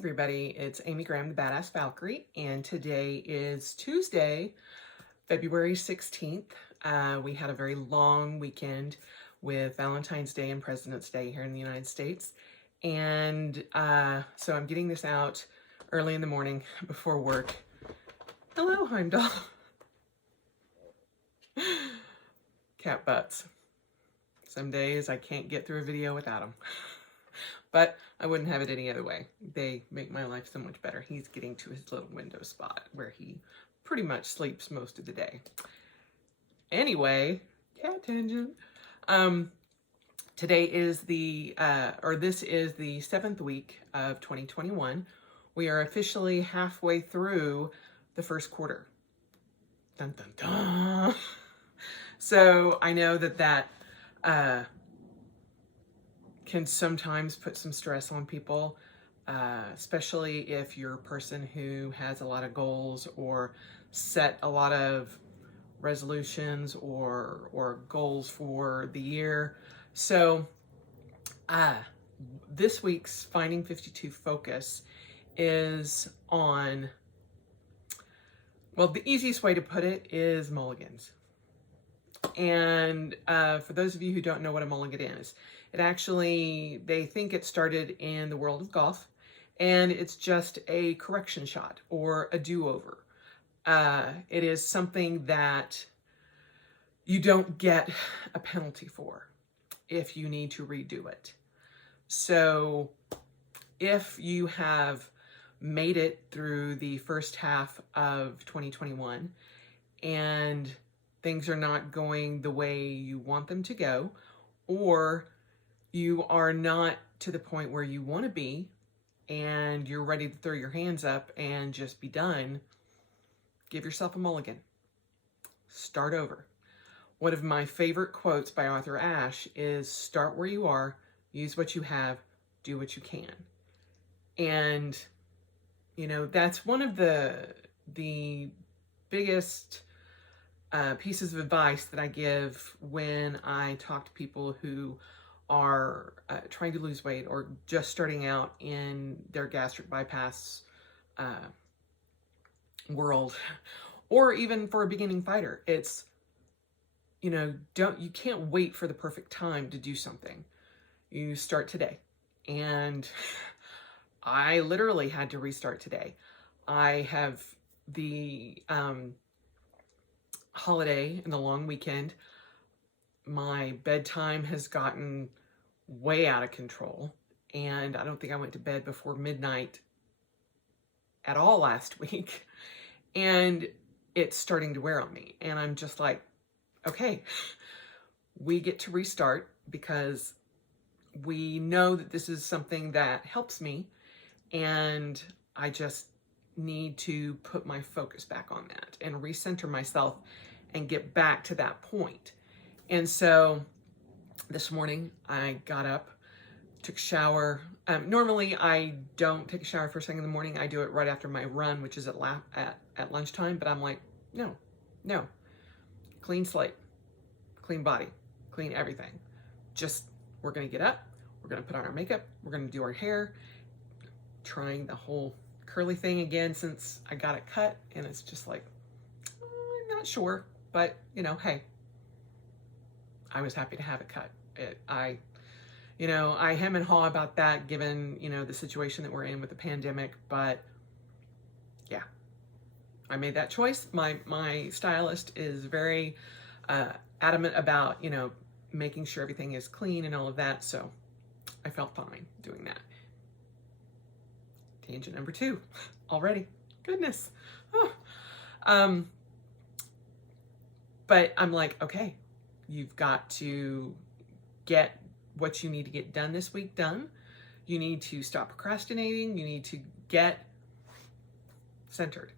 everybody, it's Amy Graham, the Badass Valkyrie, and today is Tuesday, February 16th. We had a very long weekend with Valentine's Day and President's Day here in the United States, and so I'm getting this out early in the morning before work. Hello, Heimdall. Cat butts. Some days I can't get through a video without them. But I wouldn't have it any other way. They make my life so much better. He's getting to his little window spot where he pretty much sleeps most of the day. Anyway, cat tangent. Today is this is the 7th week of 2021. We are officially halfway through the first quarter. Dun, dun, dun. So I know that can sometimes put some stress on people, especially if you're a person who has a lot of goals or set a lot of resolutions or goals for the year. So this week's Finding 52 focus is on, well, the easiest way to put it is mulligans. And for those of you who don't know what a mulligan is, they think it started in the world of golf, and it's just a correction shot or a do-over. It is something that you don't get a penalty for if you need to redo it. So if you have made it through the first half of 2021 and things are not going the way you want them to go, or you are not to the point where you want to be and you're ready to throw your hands up and just be done, give yourself a mulligan. Start over. One of my favorite quotes by Arthur Ashe is, start where you are, use what you have, do what you can. And, you know, that's one of the biggest pieces of advice that I give when I talk to people who are trying to lose weight or just starting out in their gastric bypass world, or even for a beginning fighter. It's, you know, you can't wait for the perfect time to do something. You start today. And I literally had to restart today. I have the holiday and the long weekend. My bedtime has gotten way out of control, and I don't think I went to bed before midnight at all last week, and it's starting to wear on me. And I'm just like, okay, we get to restart because we know that this is something that helps me, and I just need to put my focus back on that and recenter myself and get back to that point. And so this morning I got up, took a shower. Normally I don't take a shower first thing in the morning. I do it right after my run, which is at lunchtime. But I'm like, no, clean slate, clean body, clean everything. We're going to get up. We're going to put on our makeup. We're going to do our hair, trying the whole curly thing again since I got it cut. And it's just like, I'm not sure, but you know, hey, I was happy to have it cut. I hem and haw about that given, you know, the situation that we're in with the pandemic, but yeah, I made that choice. My stylist is very adamant about, you know, making sure everything is clean and all of that, so I felt fine doing that. Tangent number 2 already. Goodness. Oh. But I'm like, okay, you've got to get what you need to get done this week done. You need to stop procrastinating. You need to get centered.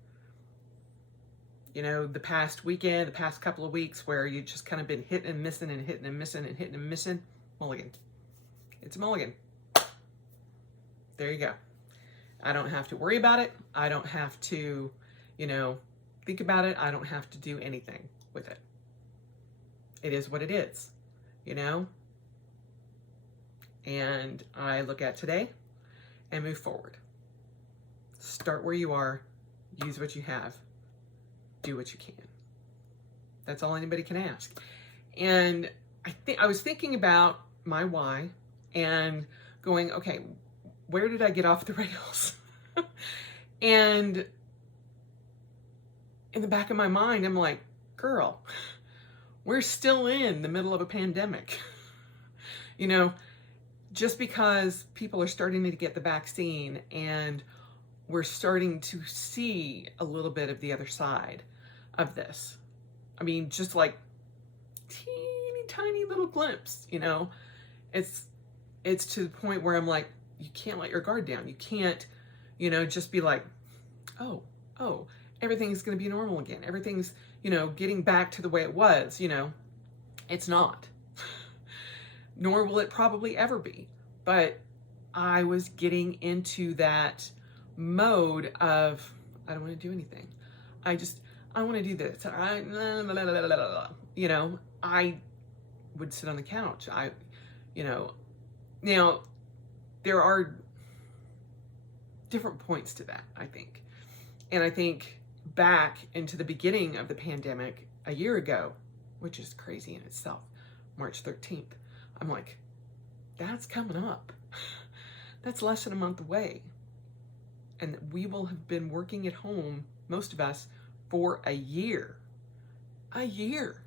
You know, the past weekend, the past couple of weeks where you just kind of been hitting and missing and hitting and missing and hitting and missing, mulligan. It's a mulligan. There you go. I don't have to worry about it. I don't have to, you know, think about it. I don't have to do anything with it. It is what it is, you know? And I look at today and move forward. Start where you are, use what you have, do what you can. That's all anybody can ask. And I was thinking about my why and going, okay, where did I get off the rails? And in the back of my mind, I'm like, girl, we're still in the middle of a pandemic. You know, just because people are starting to get the vaccine and we're starting to see a little bit of the other side of this. I mean, just like teeny tiny little glimpse, you know, it's to the point where I'm like, you can't let your guard down. You can't, you know, just be like, oh, everything's going to be normal again. Everything's, you know, getting back to the way it was, you know. It's not. Nor will it probably ever be. But I was getting into that mode of, I don't want to do anything. I want to do this. You know, I would sit on the couch. You know, now there are different points to that, I think. And I think back into the beginning of the pandemic a year ago, which is crazy in itself, March 13th, I'm like, that's coming up. That's less than a month away. And we will have been working at home, most of us, for a year. A year.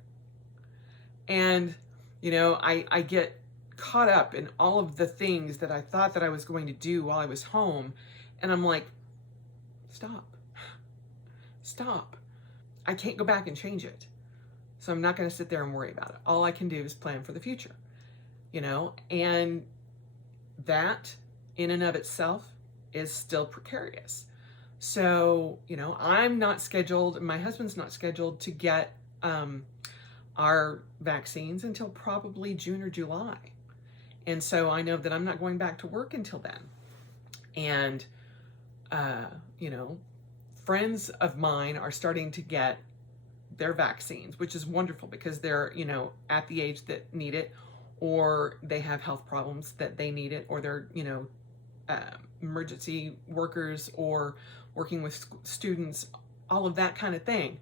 And, you know, I get caught up in all of the things that I thought that I was going to do while I was home. And I'm like, stop. I can't go back and change it. So I'm not going to sit there and worry about it. All I can do is plan for the future, you know, and that in and of itself is still precarious. So, you know, I'm not scheduled, my husband's not scheduled to get our vaccines until probably June or July. And so I know that I'm not going back to work until then. And, you know, friends of mine are starting to get their vaccines, which is wonderful because they're, you know, at the age that need it, or they have health problems that they need it, or they're, you know, emergency workers or working with students, all of that kind of thing.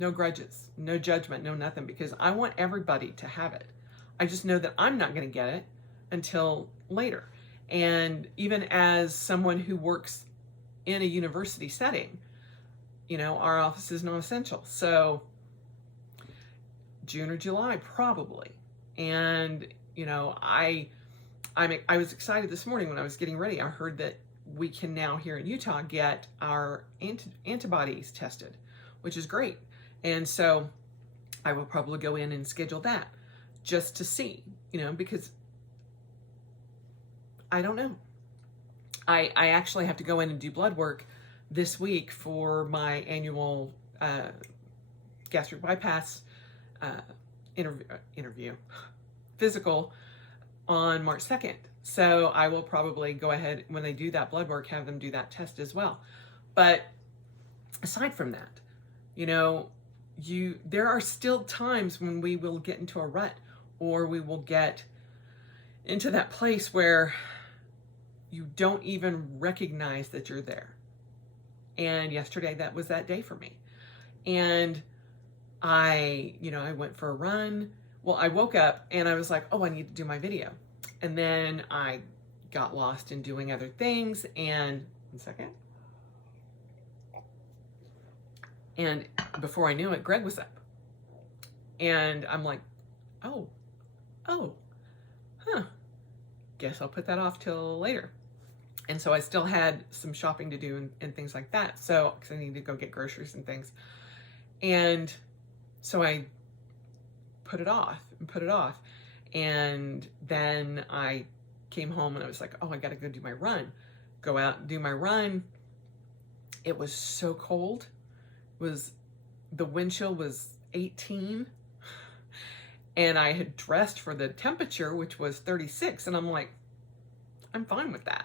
No grudges, no judgment, no nothing, because I want everybody to have it. I just know that I'm not going to get it until later. And even as someone who works in a university setting, you know, our office is non-essential. So June or July, probably. And, you know, I was excited this morning when I was getting ready. I heard that we can now here in Utah get our antibodies tested, which is great. And so I will probably go in and schedule that just to see, you know, because I don't know. I actually have to go in and do blood work this week for my annual gastric bypass interview, physical on March 2nd. So I will probably go ahead, when they do that blood work, have them do that test as well. But aside from that, you know, there are still times when we will get into a rut, or we will get into that place where you don't even recognize that you're there. And yesterday, that was that day for me. And I went for a run. Well, I woke up and I was like, oh, I need to do my video. And then I got lost in doing other things. And one second. And before I knew it, Greg was up. And I'm like, oh, guess I'll put that off till later. And so I still had some shopping to do and things like that. So, because I needed to go get groceries and things. And so I put it off. And then I came home and I was like, oh, I got to go do my run. Go out and do my run. It was so cold. The wind chill was 18. And I had dressed for the temperature, which was 36. And I'm like, I'm fine with that.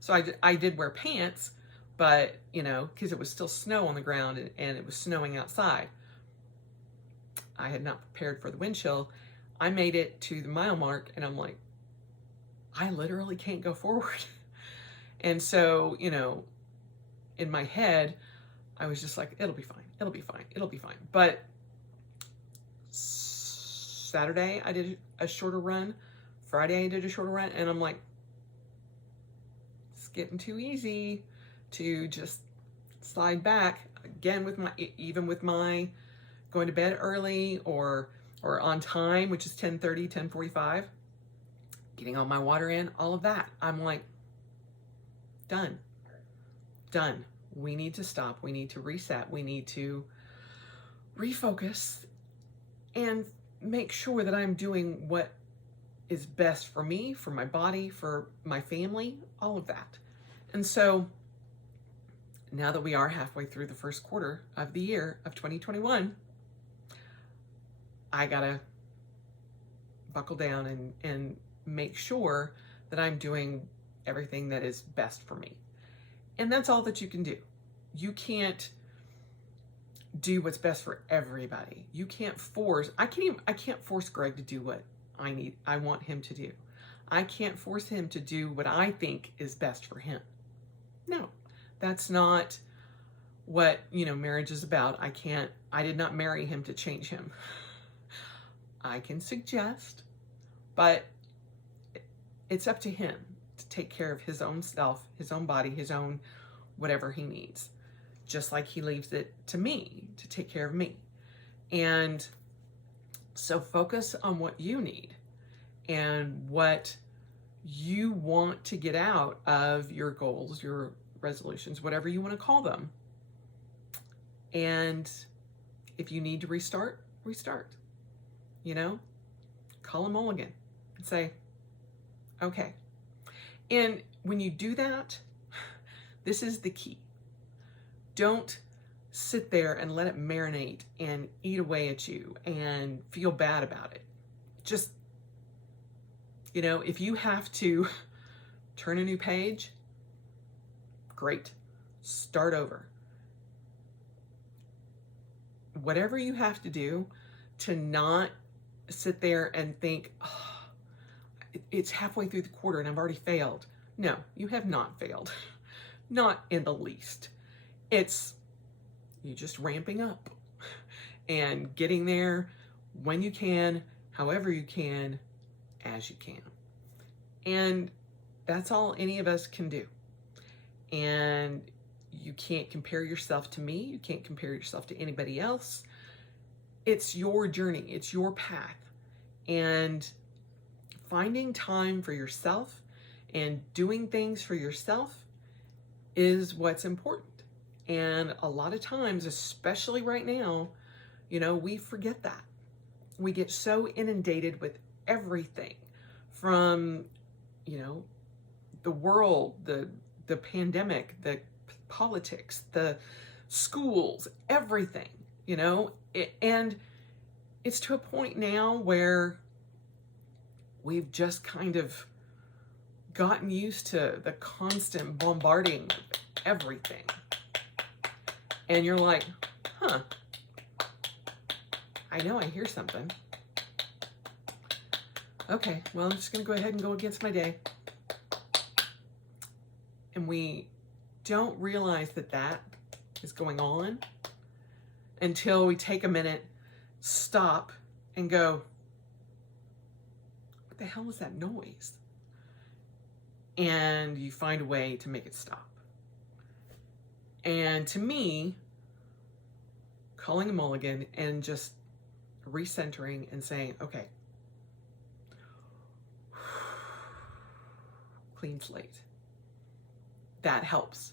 So I did wear pants, but, you know, because it was still snow on the ground and it was snowing outside. I had not prepared for the wind chill. I made it to the mile mark and I'm like, I literally can't go forward. And so, you know, in my head, I was just like, it'll be fine. It'll be fine. It'll be fine. But Saturday, I did a shorter run. Friday, I did a shorter run. And I'm like, it's getting too easy to just slide back again with my, even with my going to bed early or on time, which is 10:30, 10:45, getting all my water in, all of that. I'm like, done. We need to stop. We need to reset. We need to refocus and make sure that I'm doing what is best for me, for my body, for my family, all of that. And so now that we are halfway through the first quarter of the year of 2021, I gotta buckle down and make sure that I'm doing everything that is best for me. And that's all that you can do. You can't do what's best for everybody. You can't force, I can't force Greg to do what I want him to do. I can't force him to do what I think is best for him. No, that's not what, marriage is about. I did not marry him to change him. I can suggest, but it's up to him to take care of his own self, his own body, his own whatever he needs. Just like he leaves it to me to take care of me. And so focus on what you need and what you want to get out of your goals, your resolutions, whatever you want to call them. And if you need to restart. Call a Mulligan and say, okay. And when you do that, this is the key. Don't sit there and let it marinate and eat away at you and feel bad about it. Just, if you have to turn a new page, great. Start over. Whatever you have to do to not sit there and think, oh, it's halfway through the quarter and I've already failed. No, you have not failed. Not in the least. It's you just ramping up and getting there when you can, however you can, as you can. And that's all any of us can do. And you can't compare yourself to me. You can't compare yourself to anybody else. It's your journey. It's your path. And finding time for yourself and doing things for yourself is what's important. And a lot of times, especially right now, we forget that. We get so inundated with everything from, the world, the pandemic, the politics, the schools, everything, and it's to a point now where we've just kind of gotten used to the constant bombarding of everything. And you're like, I know I hear something. Okay, well, I'm just going to go ahead and go against my day. And we don't realize that is going on until we take a minute, stop, and go, what the hell is that noise? And you find a way to make it stop. And to me, calling a Mulligan and just recentering and saying, okay, clean slate. That helps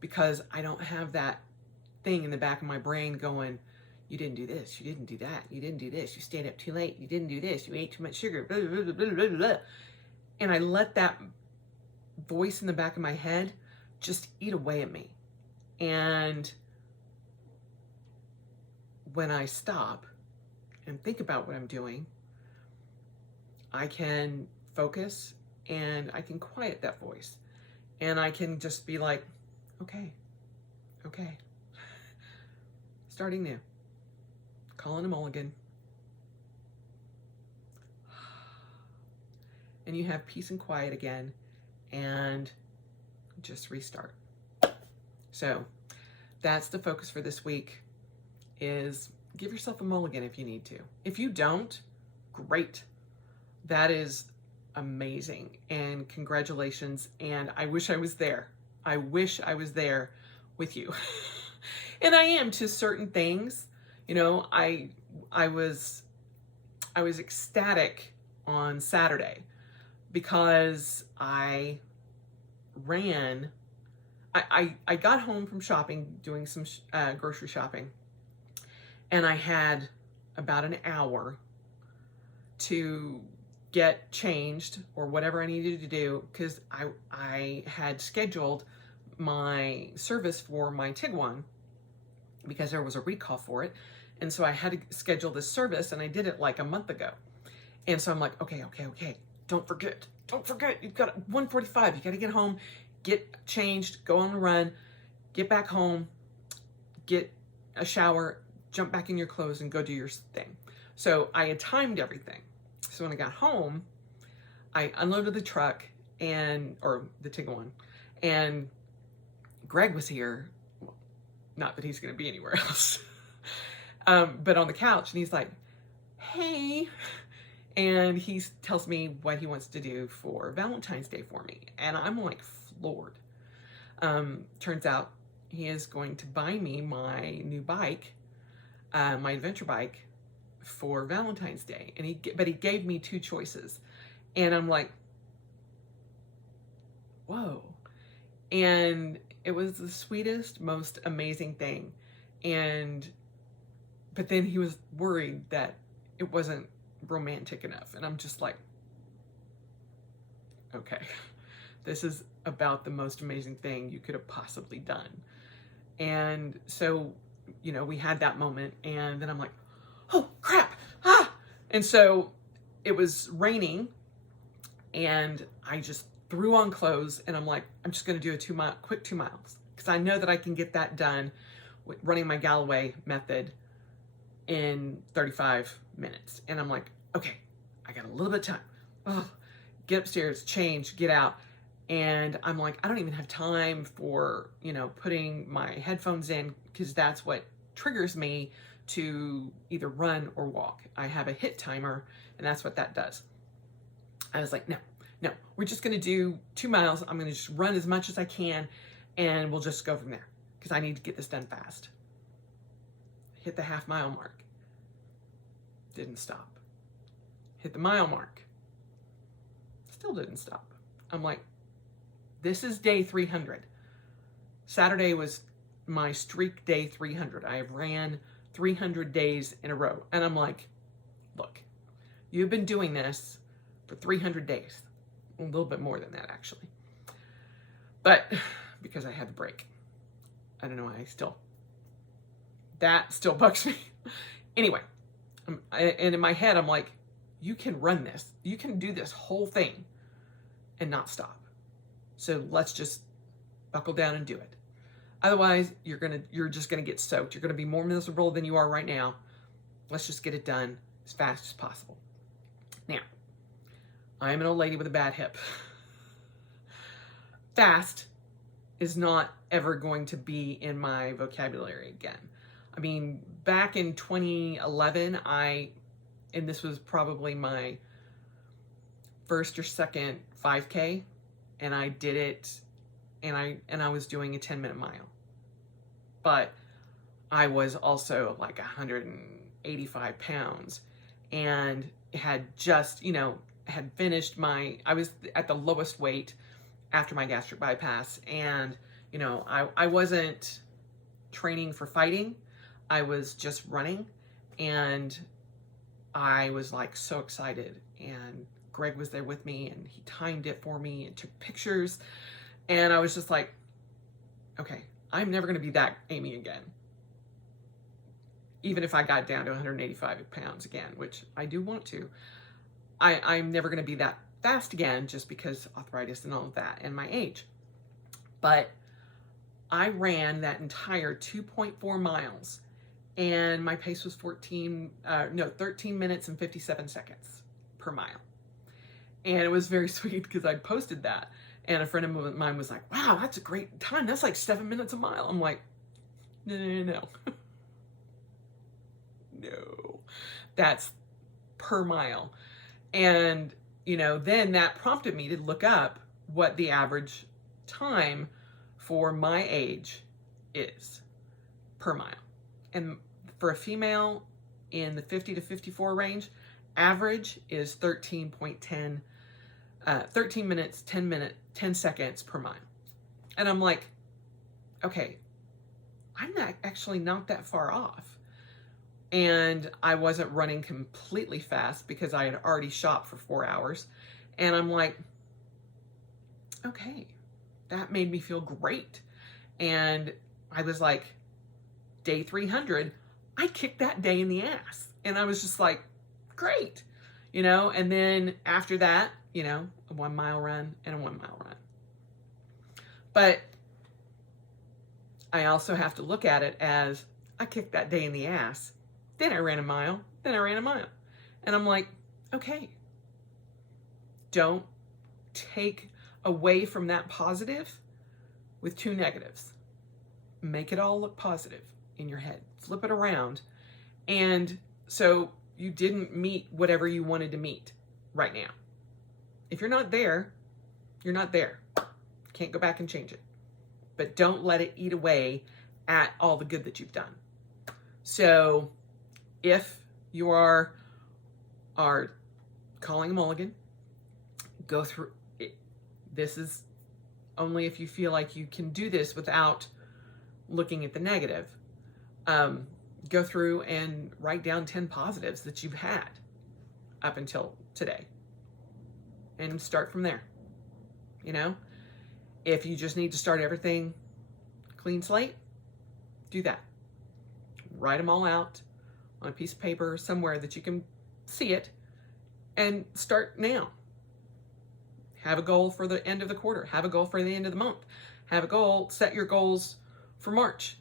because I don't have that thing in the back of my brain going, you didn't do this, you didn't do that, you didn't do this, you stayed up too late, you didn't do this, you ate too much sugar, blah, blah, blah, blah, blah. And I let that voice in the back of my head just eat away at me. And when I stop and think about what I'm doing, I can focus and I can quiet that voice. And I can just be like, okay, starting new, calling a Mulligan. And you have peace and quiet again and just restart. So that's the focus for this week, is give yourself a mulligan if you need to. If you don't, great. That is amazing, and congratulations. And I wish I was there. I wish I was there with you. And I am to certain things. You know, I was ecstatic on Saturday because I ran. I got home from shopping, doing some grocery shopping, and I had about an hour to get changed or whatever I needed to do, because I had scheduled my service for my Tiguan because there was a recall for it. And so I had to schedule this service, and I did it like a month ago. And so I'm like, okay. Don't forget. You've got 1:45. You got to get home, get changed, go on a run, get back home, get a shower, jump back in your clothes, and go do your thing. So I had timed everything. So when I got home, I unloaded the truck or the Tiguan, and Greg was here. Well, not that he's going to be anywhere else, but on the couch, and he's like, hey, and he tells me what he wants to do for Valentine's Day for me. And I'm like floored. Turns out he is going to buy me my new bike, my adventure bike, for Valentine's Day. And but he gave me two choices. And I'm like, whoa. And it was the sweetest, most amazing thing. But then he was worried that it wasn't romantic enough. And I'm just like, okay, this is about the most amazing thing you could have possibly done. And so, you know, we had that moment, and then I'm like, oh crap, and so it was raining, and I just threw on clothes, and I'm like, I'm just going to do a quick 2 miles, because I know that I can get that done with running my Galloway method in 35 minutes. And I'm like, okay, I got a little bit of time. Oh, get upstairs, change, get out. And I'm like, I don't even have time for, you know, putting my headphones in, because that's what triggers me to either run or walk. I have a HIIT timer, and that's what that does. I was like, no, we're just going to do 2 miles. I'm going to just run as much as I can, and we'll just go from there, because I need to get this done fast. Hit the half-mile mark. Didn't stop. Hit the mile mark. Still didn't stop. I'm like, this is day 300. Saturday was my streak day 300. I have ran 300 days in a row. And I'm like, look, you've been doing this for 300 days. A little bit more than that, actually. But because I had the break. I don't know why that still bugs me. Anyway, and in my head, I'm like, you can run this. You can do this whole thing and not stop. So let's just buckle down and do it. Otherwise, you're just gonna get soaked. You're gonna be more miserable than you are right now. Let's just get it done as fast as possible. Now, I am an old lady with a bad hip. Fast is not ever going to be in my vocabulary again. I mean, back in 2011, and this was probably my first or second 5K, and I did it, and I was doing a 10-minute mile. But I was also like 185 pounds, and had just, had finished I was at the lowest weight after my gastric bypass, and, I wasn't training for fighting. I was just running, and I was like so excited, and Greg was there with me, and he timed it for me and took pictures, and I was just like, okay, I'm never going to be that Amy again. Even if I got down to 185 pounds again, which I do want to, I'm never going to be that fast again, just because arthritis and all of that and my age. But I ran that entire 2.4 miles, and my pace was 13 minutes and 57 seconds per mile. And it was very sweet, because I posted that, And a friend of mine was like, wow, that's a great time. That's like 7 minutes a mile. I'm like, no. No, that's per mile. And, then that prompted me to look up what the average time for my age is per mile. And for a female in the 50 to 54 range, average is 13 minutes, 10 seconds per mile. And I'm like, okay, I'm actually not that far off. And I wasn't running completely fast because I had already shopped for 4 hours. And I'm like, okay, that made me feel great. And I was like, day 300, I kicked that day in the ass. And I was just like, great, and then after that, a 1 mile run and a 1 mile run. But I also have to look at it as I kicked that day in the ass. Then I ran a mile. Then I ran a mile. And I'm like, okay, don't take away from that positive with 2 negatives. Make it all look positive in your head. Flip it around. And so you didn't meet whatever you wanted to meet right now. If you're not there, you're not there. Can't go back and change it. But don't let it eat away at all the good that you've done. So if you are calling a mulligan, go through it. This is only if you feel like you can do this without looking at the negative. Go through and write down 10 positives that you've had up until today and start from there. If you just need to start everything clean slate, do that. Write them all out on a piece of paper somewhere that you can see it and start now. Have a goal for the end of the quarter. Have a goal for the end of the month. Have a goal, set your goals for March.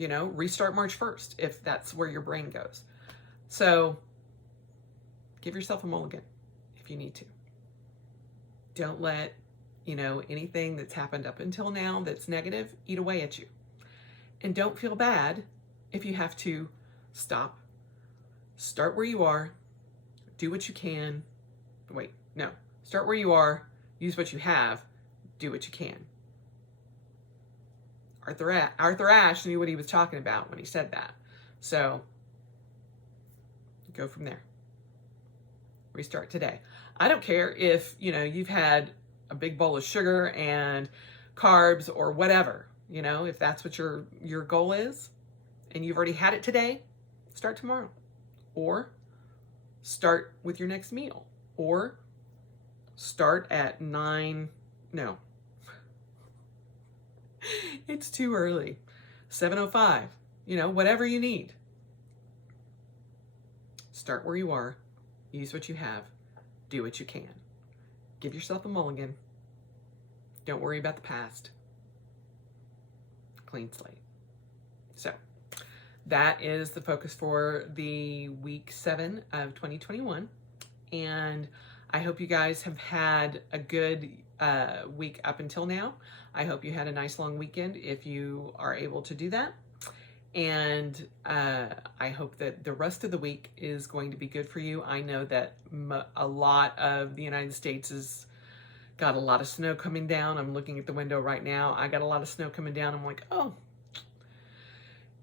Restart March 1st if that's where your brain goes. So give yourself a mulligan if you need to. Don't let, anything that's happened up until now that's negative eat away at you. And don't feel bad if you have to stop. Start where you are. Do what you can. Wait, no. Start where you are. Use what you have. Do what you can. Arthur Ashe knew what he was talking about when he said that. So go from there. Restart today. I don't care if, you've had a big bowl of sugar and carbs or whatever, if that's what your goal is and you've already had it today, start tomorrow. Or start with your next meal. Or start at 9, no. It's too early. 7:05, whatever you need. Start where you are. Use what you have. Do what you can. Give yourself a mulligan. Don't worry about the past. Clean slate. So that is the focus for the week 7 of 2021. And I hope you guys have had a good week up until now. I hope you had a nice long weekend if you are able to do that. And I hope that the rest of the week is going to be good for you. I know that a lot of the United States has got a lot of snow coming down. I'm looking at the window right now. I got a lot of snow coming down. I'm like, oh,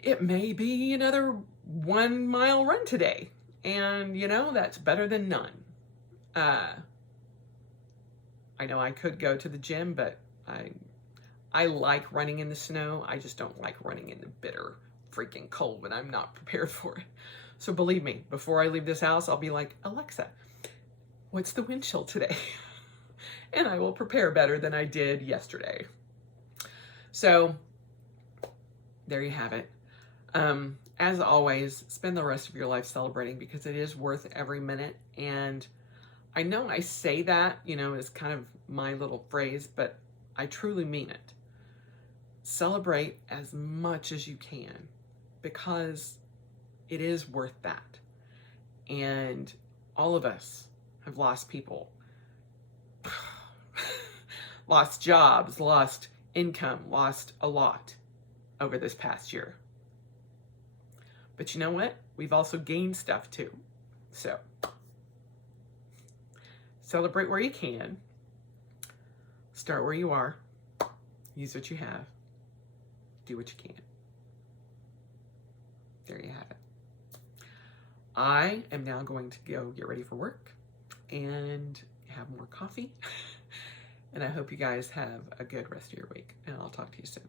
it may be another 1 mile run today. And, that's better than none. I know I could go to the gym, but I like running in the snow. I just don't like running in the bitter freaking cold when I'm not prepared for it. So believe me, before I leave this house, I'll be like, Alexa, what's the wind chill today? And I will prepare better than I did yesterday. So there you have it. As always, spend the rest of your life celebrating because it is worth every minute. And I know I say that, as kind of my little phrase, but I truly mean it. Celebrate as much as you can because it is worth that. And all of us have lost people. lost jobs, lost income, lost a lot over this past year. But you know what? We've also gained stuff too. So celebrate where you can. Start where you are. Use what you have. Do what you can. There you have it. I am now going to go get ready for work and have more coffee. And I hope you guys have a good rest of your week. And I'll talk to you soon.